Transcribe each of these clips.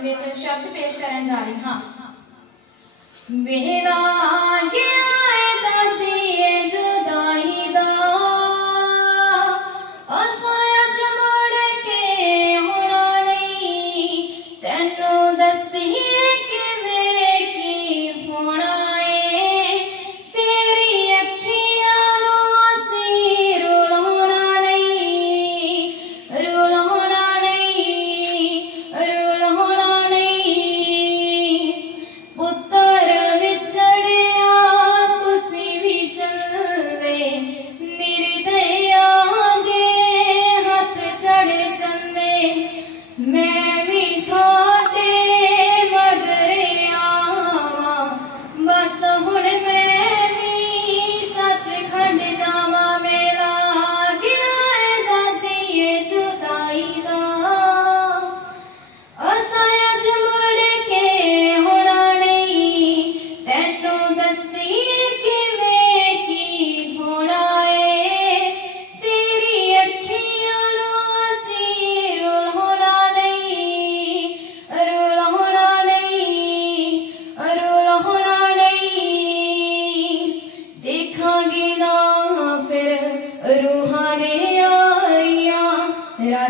ਵਿੱਚ ਸ਼ਬਦ ਪੇਸ਼ ਕਰਨ ਜਾ ਰਹੀ ਹਾਂ। ਮੇਰਾ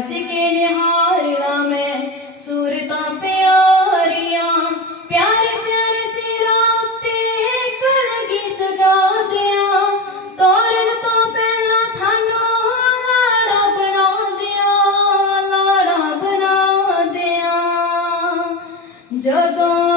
नच के निहारना मैं सूरता पे प्यारे प्यारे से राते कलगी सजा दिया। तोरण तो पहला था लाड़ा बना दिया, लाड़ा बना दिया। जदों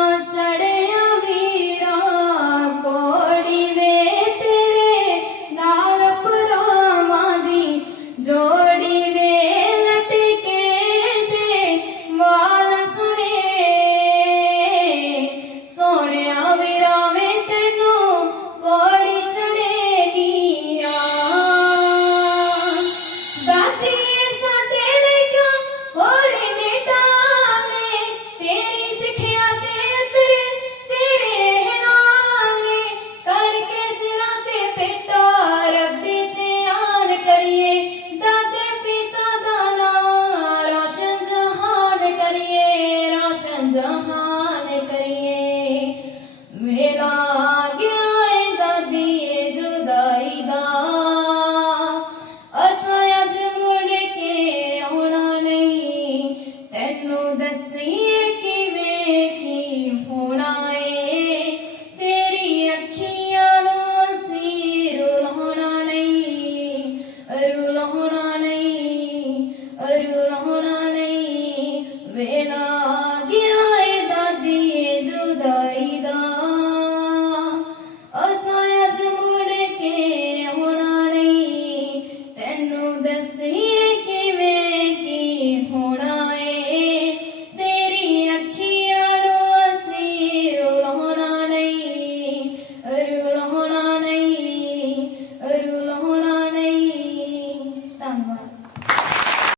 കരുണാനൈ ഒരു